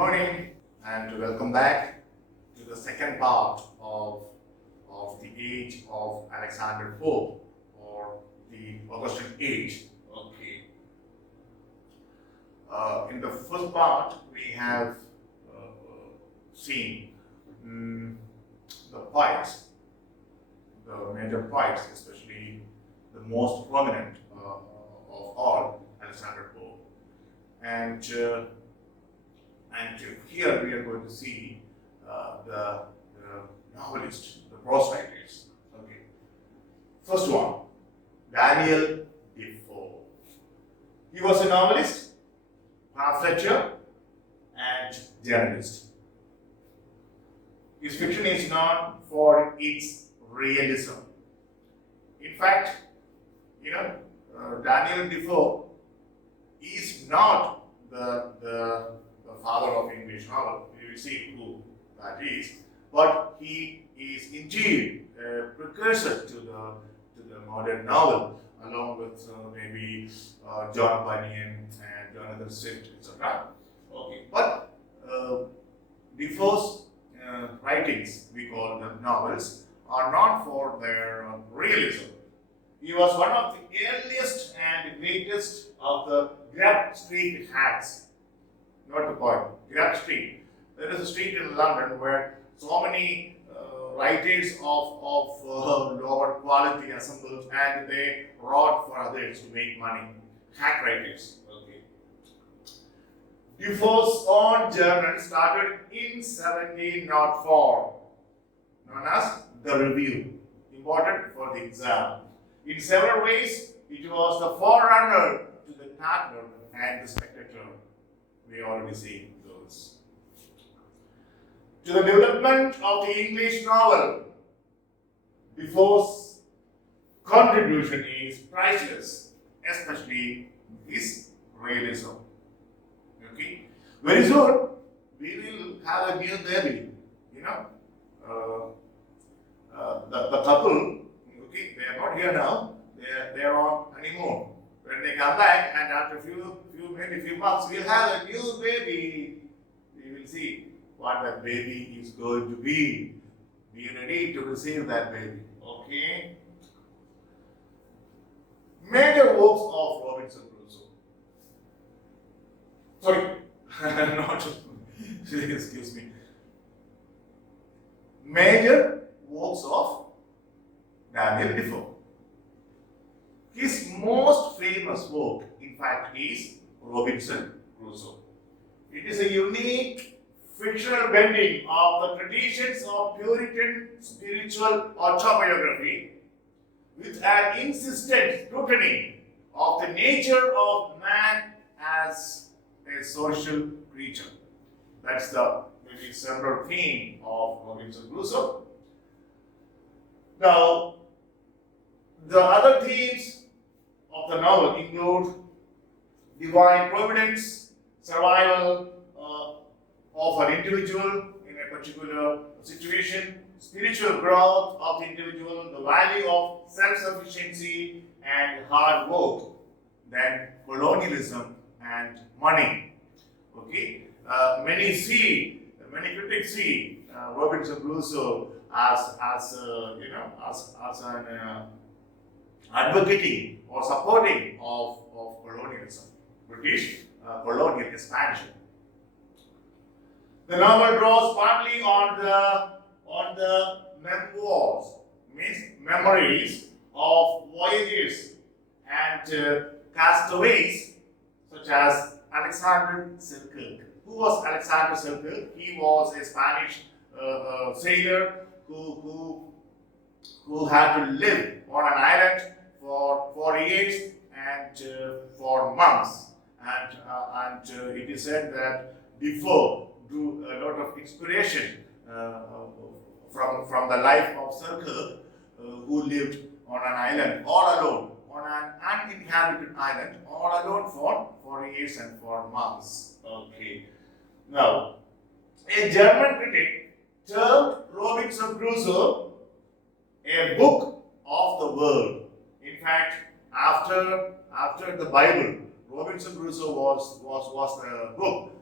morning and welcome back to the second part of the age of Alexander Pope or the Augustan age. Okay. In the first part, we have seen the poets, the major poets, especially the most prominent of all, Alexander Pope. And here we are going to see the novelist, the prose writers. Okay. First one, Daniel Defoe. He was a novelist, pamphleteer, and journalist. His fiction is known for its realism. In fact, Daniel Defoe is not the father of English novel. We will see who that is. But he is indeed a precursor to the modern novel, along with maybe John Bunyan and Jonathan Swift, etc. Okay, but Defoe's writings, we call them novels, are known for their realism. He was one of the earliest and greatest of the Grub Street hacks. Not the point. Grub Street. There is a street in London where so many writers of lower quality assembled and they wrote for others to make money. Hack writers. Okay. Defoe's own journal started in 1704, known as The Review. Important for the exam. In several ways, it was the forerunner to the Tatler and the Spectator. We already see those. To the development of the English novel, Defoe's contribution is priceless, especially his realism. Okay? Very soon, we will have a new baby. The couple, okay, they are not here now. They are on honeymoon. When they come back, and after maybe few months, we'll have a new baby. We will see what that baby is going to be. Be ready to receive that baby. Okay. Major works of Robinson Crusoe. Sorry, not. Excuse me. Major works of Daniel Defoe. His most famous work, in fact, is Robinson Crusoe. It is a unique fictional blending of the traditions of Puritan spiritual autobiography with an insistent scrutiny of the nature of man as a social creature. That's the maybe central theme of Robinson Crusoe. Now, the other themes of the novel include divine providence, survival of an individual in a particular situation, spiritual growth of the individual, the value of self-sufficiency and hard work, then colonialism and money. Okay, many critics see Robinson Crusoe as an advocating or supporting of colonialism, British colonial expansion. The novel draws partly on the memoirs, means memories of voyagers and castaways, such as Alexander Selkirk. Who was Alexander Selkirk? He was a Spanish sailor who had to live on an island for 4 years and for months. And it is said that Defoe drew a lot of inspiration from the life of Selkirk, who lived on an island all alone, on an uninhabited island, all alone for 4 years and 4 months. Okay. Now, a German critic termed Robinson Crusoe a book of the world. In fact, after the Bible, Robinson Crusoe was the book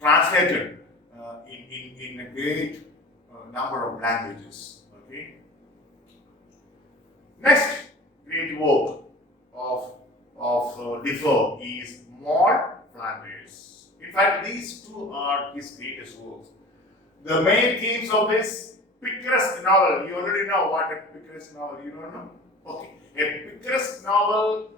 translated in a great number of languages. Okay. Next great work of Defoe is Maud Flanders. In fact, these two are his greatest works. The main themes of this picaresque novel, you already know what a picaresque novel, you don't know? Okay. A picaresque novel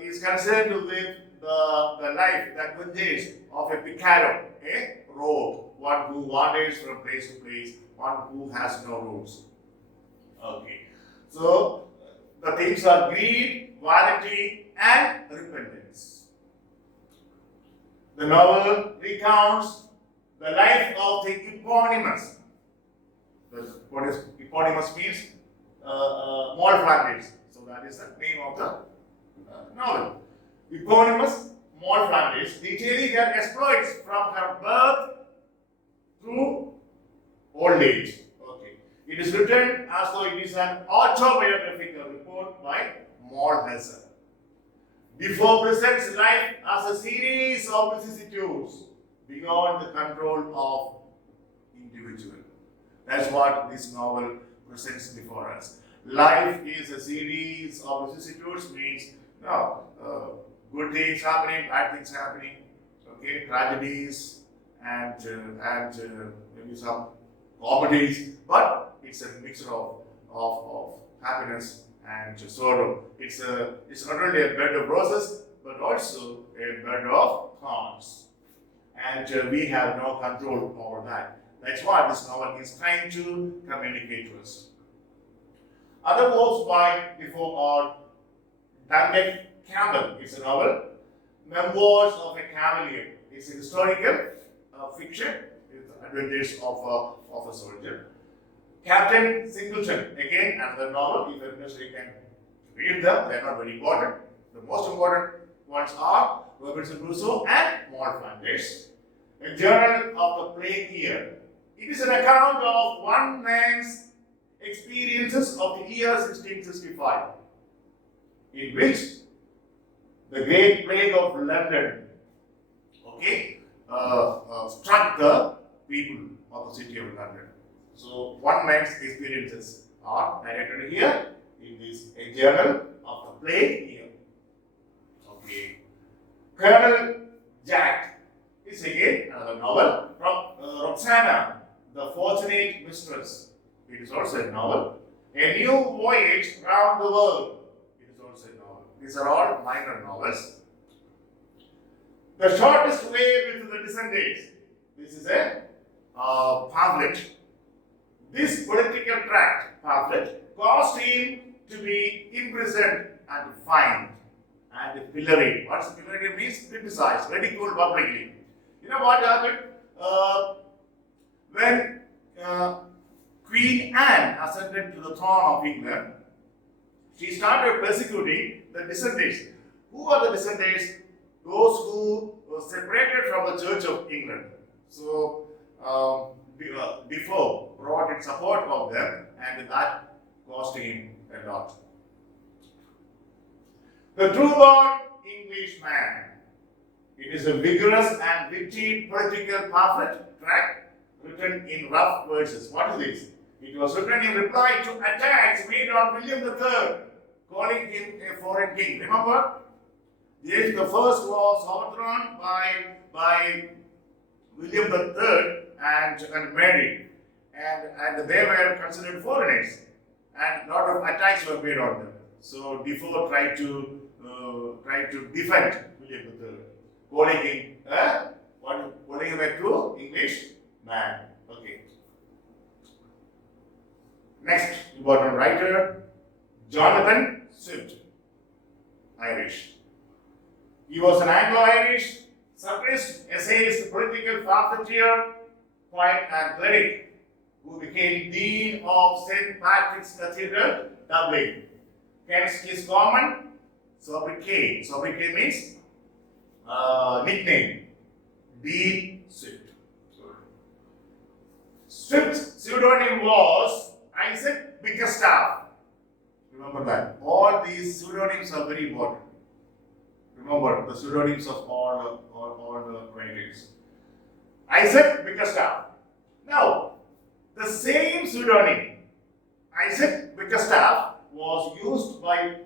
is concerned with the life, the adventures of a picaro, a rogue, one who wanders from place to place, one who has no roots. Okay. So, the themes are greed, vanity, and repentance. The novel recounts the life of the eponymous. What is eponymous means? Maud Flanders. So that is the name of the novel. Eponymous Maud Flanders, detailing her exploits from her birth through old age. Okay. It is written as though it is an autobiographical report by Maud herself. Defoe presents life as a series of vicissitudes beyond the control of individual. That's what this novel presents before us. Life is a series of vicissitudes, means good things happening, bad things happening, okay, tragedies and maybe some comedies, but it's a mixture of happiness and sorrow. It's not only a bed of roses, but also a bed of thorns. And we have no control over that. That's what this novel is trying to communicate to us. Other works by Defoe are Duncan Campbell. It's a novel. Memoirs of a Cavalier. It's a historical fiction. It's the adventures of a soldier. Captain Singleton. Again, another novel. If you can read them, they're not very important. The most important ones are Robinson Crusoe and Maud Flanders. A journal of the plague year. It is an account of one man's experiences of the year 1665, in which the great plague of London, struck the people of the city of London. So one man's experiences are narrated here in this a journal of the plague year. Okay. Colonel Jack is again another novel from Roxana, the Fortunate Mistress. It is also a novel. A New Voyage Round the World. It is also a novel. These are all minor novels. The Shortest Way with the Descendants. This is a pamphlet. This political tract pamphlet caused him to be imprisoned and fined and pilloried. What's pilloried means? Criticized, ridiculed publicly. You know what happened? When Queen Anne ascended to the throne of England, she started persecuting the dissenters. Who are the dissenters? Those who were separated from the Church of England. So, Defoe brought in support of them, and that cost him a lot. The True-born Englishman. It is a vigorous and witty political pamphlet tract written in rough verses. What is this? It was written in reply to attacks made on William III, calling him a foreign king. Remember? Yes, the first was overthrown by William III and Mary, and they were considered foreigners, and a lot of attacks were made on them. So Defoe tried to defend William III, calling him a true English man. Okay. Next important writer, Jonathan Swift, Irish. He was an Anglo-Irish satirist, essayist, political pamphleteer, poet, and cleric who became Dean of St. Patrick's Cathedral, Dublin. Hence his common sobriquet. Sobriquet means nickname, Dean Swift. Swift's pseudonym was Isaac Bickerstaff. Remember that. All these pseudonyms are very important. Remember the pseudonyms of all the writers. Isaac Bickerstaff. Now, the same pseudonym, Isaac Bickerstaff, was used by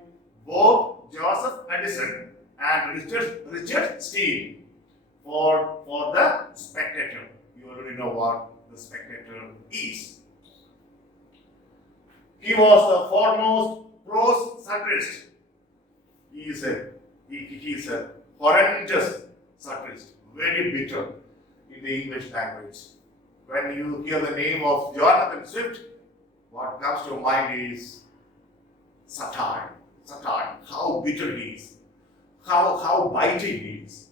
both Joseph Edison and Richard Steele for the Spectator. You already know what the Spectator is. He was the foremost prose satirist. He is a horrendous satirist, very bitter in the English language. When you hear the name of Jonathan Swift, what comes to mind is satire. Satire. How bitter he is. How biting he is.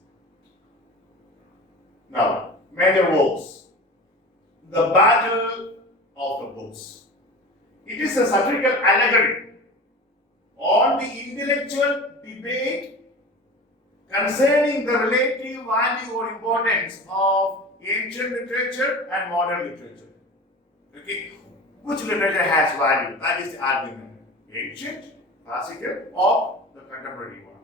Now, major works. The Battle of the Books. It is a satirical allegory on the intellectual debate concerning the relative value or importance of ancient literature and modern literature. Okay, which literature has value? That is the argument. Ancient, classical, or the contemporary ones.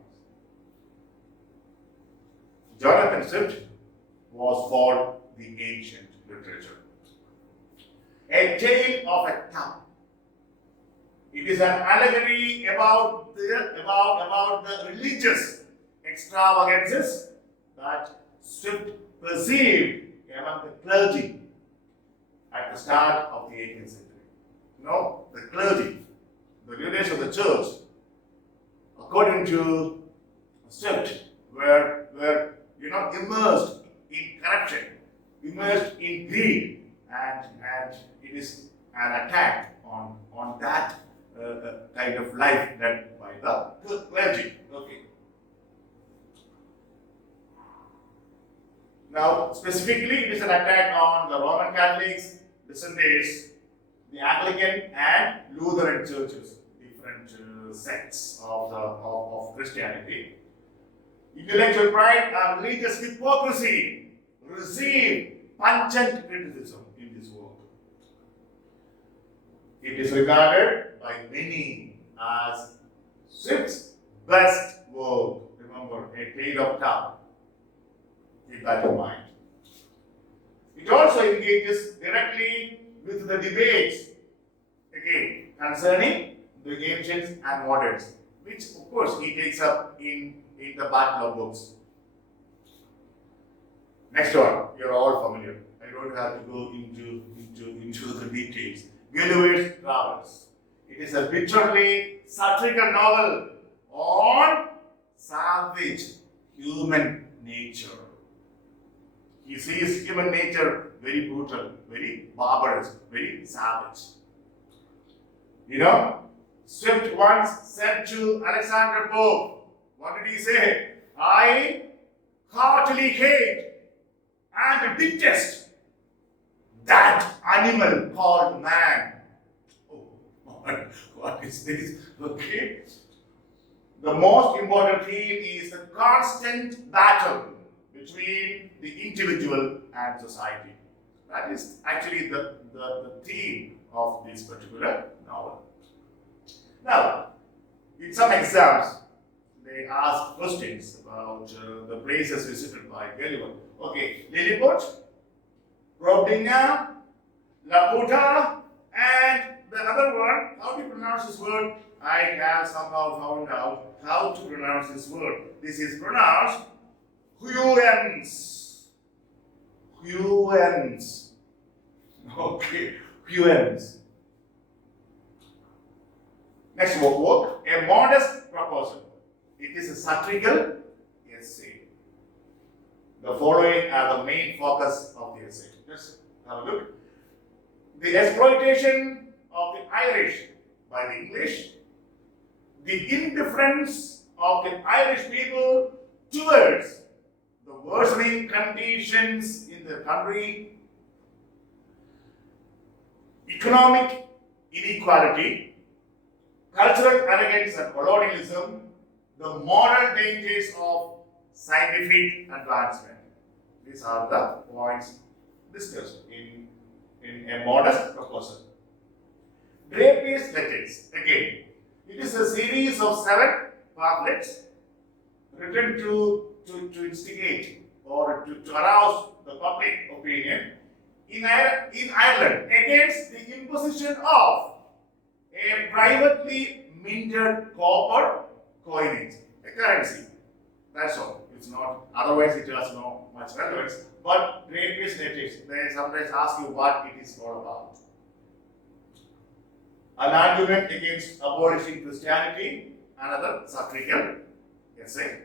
Jonathan Swift was for the ancient literature. A Tale of a Town. It is an allegory about the religious extravagances that Swift perceived among the clergy at the start of the 18th century. No, the clergy, the leaders of the church, according to Swift, were immersed in corruption, immersed in greed, and it is an attack on that kind of life led by the clergy. Okay. Now, specifically, it is an attack on the Roman Catholics, Dissenters, the Anglican and Lutheran churches, different sects of Christianity. Intellectual pride and religious hypocrisy received pungent criticism in this work. It is regarded by many as Swift's best work. Remember, A Tale of Town. Keep that in mind. It also engages directly with the debates, again, concerning the ancients and moderns, which of course he takes up in the Battle of Books. Next one, you're all familiar. I don't have to go into the details. Gulliver's Travels. It is a bitterly satirical novel on savage human nature. He sees human nature very brutal, very barbarous, very savage. You know, Swift once said to Alexander Pope, what did he say? I heartily hate and detest that animal called man. Oh, what is this? Okay. The most important theme is the constant battle between the individual and society. That is actually the theme of this particular novel. Now, in some exams, they ask questions about the places visited by Gulliver. Okay, Lilliput, Brobdingnag, Laputa, and the other one, how do you pronounce this word? I have somehow found out how to pronounce this word. This is pronounced Huygens. Huygens. Okay, Huygens. Next work, A Modest Proposal. It is a satirical essay. The following are the main focus of the essay. Just have a look. The exploitation of the Irish by the English, the indifference of the Irish people towards the worsening conditions in the country, economic inequality, cultural arrogance and colonialism, the moral dangers of scientific advancement. These are the points discussed in A Modest Proposal. Drapier's Letters. Again, it is a series of 7 pamphlets written to instigate or to arouse the public opinion in Ireland against the imposition of a privately minted copper coinage, a currency. That's all. It's not, otherwise it has no much relevance. But Great British natives, they sometimes ask you what it is all about. An argument against abolishing Christianity, another satirical essay.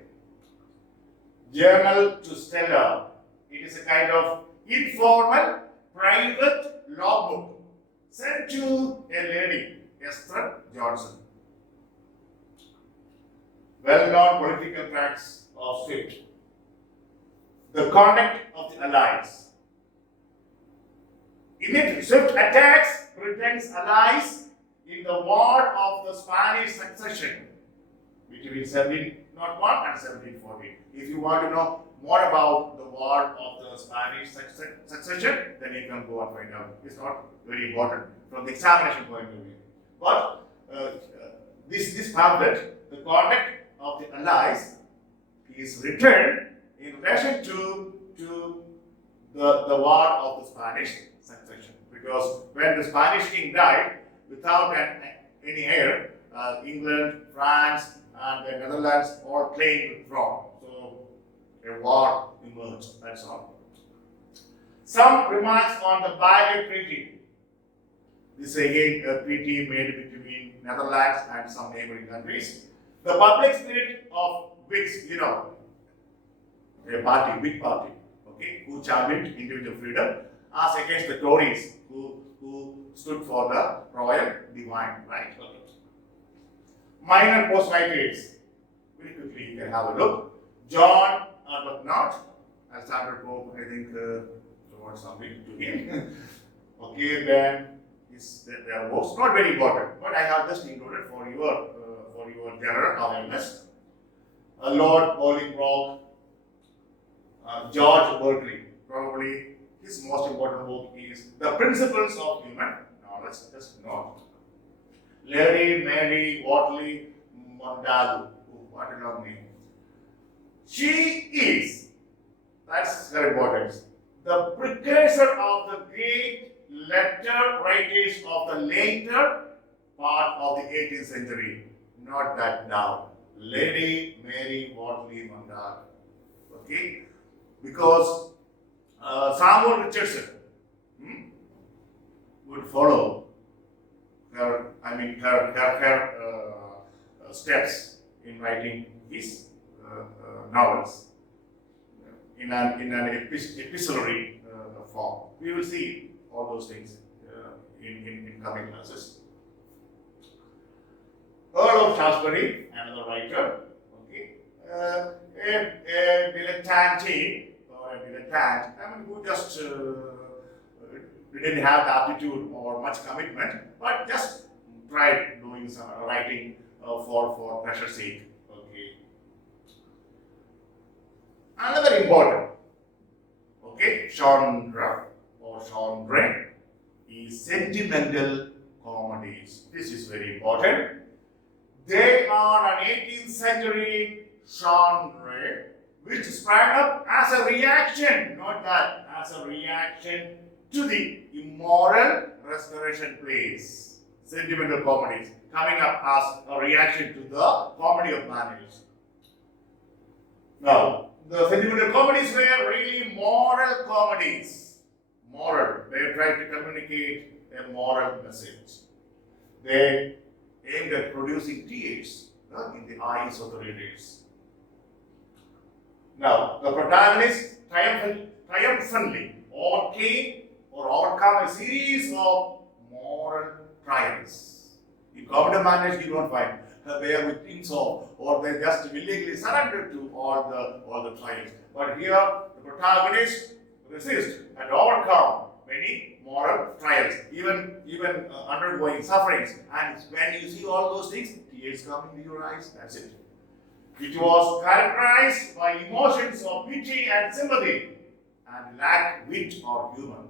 Journal to Stella. It is a kind of informal, private logbook sent to a lady, Esther Johnson. Well-known political tracts of Swift. The conduct of the Allies. In it, Swift attacks Britain's allies in the War of the Spanish Succession between 1701 and 1714. If you want to know more about the War of the Spanish Succession, then you can go and find out. It's not very important from the examination point of view. But this pamphlet, the conduct of the Allies, is written in relation to the War of the Spanish Succession. Because when the Spanish king died, without any heir, England, France, and the Netherlands all claimed the throne. So a war emerged, that's all. Some remarks on the Bali Treaty. This is again a treaty made between Netherlands and some neighboring countries. The public spirit of Whigs, you know, a party, Whig party, okay, who championed individual freedom, as against the Tories, who stood for the royal divine right. Okay. Minor postulates. Very quickly, you can have a look. John Arbuthnot, Alexander Pope, I think, wrote something to him. Okay, then their books, not very important, but I have just included for your general awareness. Lord Bolingbroke, George Berkeley, probably his most important book is The Principles of Human Knowledge. Just note. Lady Mary Wortley Montagu, what a long name. She is, that's her importance, the precursor of the great letter writers of the later part of the 18th century. Not that now. Lady Mary Wortley Montagu. Okay? Because Samuel Richardson would follow her steps in writing his novels in an epistolary form. We will see all those things in coming classes. Earl of Shaftesbury, another writer, okay, a dilettante or a dilettante, who just didn't have the aptitude or much commitment, but just tried doing some writing for pleasure's sake. Okay. Another important, okay, genre or genre is sentimental comedies. This is very important. They are an 18th century genre which sprang up as a reaction, not that, as a reaction to the immoral restoration plays. Sentimental comedies coming up as a reaction to the comedy of manners. Now, the sentimental comedies were really moral comedies. Moral. They tried to communicate a moral message. They aimed at producing tears in the eyes of the readers. Now, the protagonist triumphantly overcome a series of moral trials. In comedy manners, you don't find they are victims of, or they just willingly surrender to all the trials. But here, the protagonist resist and overcome many moral trials, even undergoing sufferings. And when you see all those things, tears come into your eyes. That's it. It was characterized by emotions of pity and sympathy, and lacked wit or humor.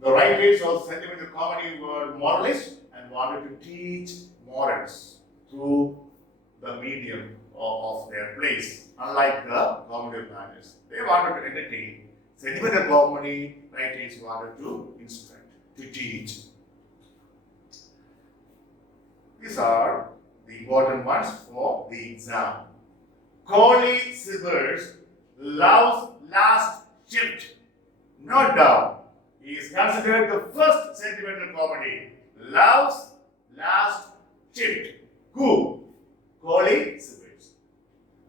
The writers of sentimental comedy were moralists and wanted to teach morals through the medium of their plays. Unlike the comedy planners, they wanted to entertain. Sentimental comedy writers wanted to instruct, to teach. These are the important ones for the exam. Coley Sivers loves last shift. Note down. He is considered the first sentimental comedy. Loves last shift. Who? Coley Sivers.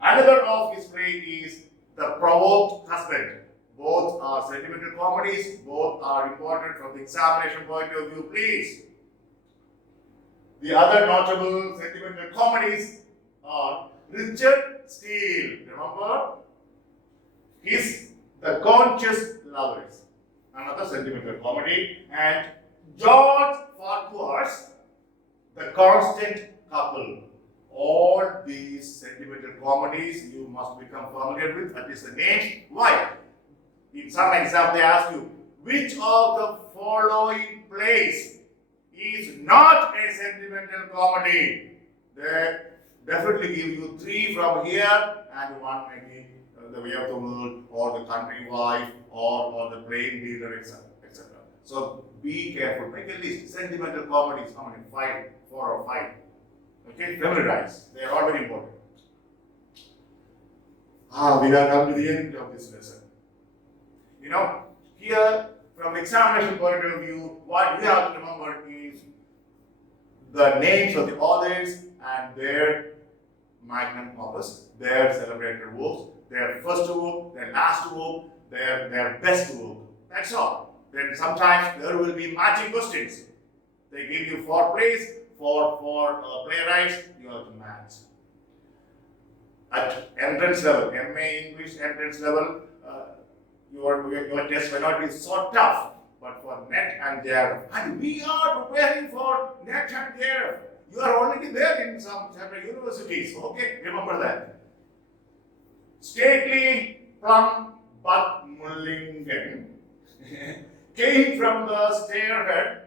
Another of his play is The Provoked Husband. Both are sentimental comedies. Both are important from the examination point of view, please. The other notable sentimental comedies are Richard Steele. Remember? His The Conscious Lovers, another sentimental comedy, and George Farquhar's The Constant Couple. All these sentimental comedies you must become familiar with, that is the name. Why? In some exam they ask you, which of the following plays is not a sentimental comedy? They definitely give you 3 from here and 1 maybe The Way of the World or The Country Wife or The Plain Dealer, etc. So be careful. Make a list. Sentimental comedies, how many? 5, 4 or 5. Okay, familiarize. They are all very important. We have come to the end of this lesson. You know, here from examination point of view, what we have to remember is the names of the authors and their magnum opus, their celebrated works, their first work, their last work, their best work. That's all. Then sometimes there will be matching questions. They give you 4 plays, for playwrights, you have to match. At entrance level, MA English entrance level, your test may not be so tough, but for NET and JRF, and we are preparing for NET and JRF. You are already there in some several universities, okay? Remember that. Stately Plum Buck Mullingen came from the stairhead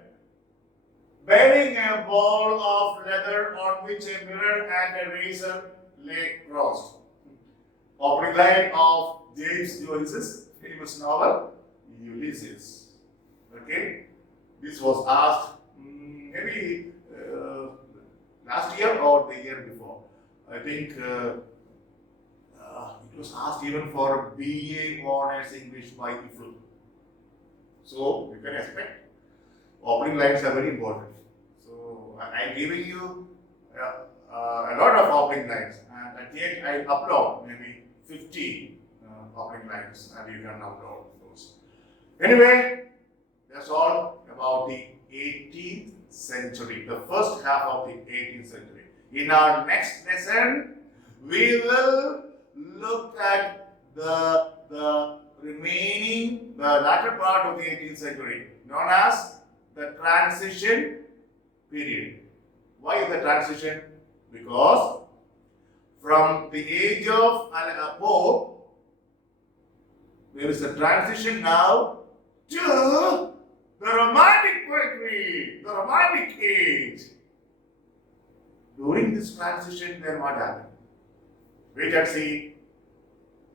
bearing a ball of leather on which a mirror and a razor lay crossed. Opening line of James Joyce's famous novel, Ulysses. Okay? This was asked maybe last year or the year before. I think it was asked even for BA Honors English by IFL. So you can expect opening lines are very important. So I am giving you a lot of opening lines, and at the end I upload maybe 50 opening lines, and you can upload those. Anyway, that's all about the 18th century, the first half of the 18th century. In our next lesson, we will look at the remaining, the latter part of the 18th century, known as the transition period. Why is the transition? Because from the age of Pope, there is a transition now to the Romantic poetry, the Romantic age. During this transition, then what happened? Wait and see.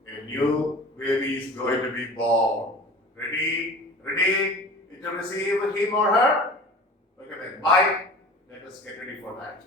A new baby is going to be born. Ready? Ready? To receive him or her? Okay then, bye. Let us get ready for that.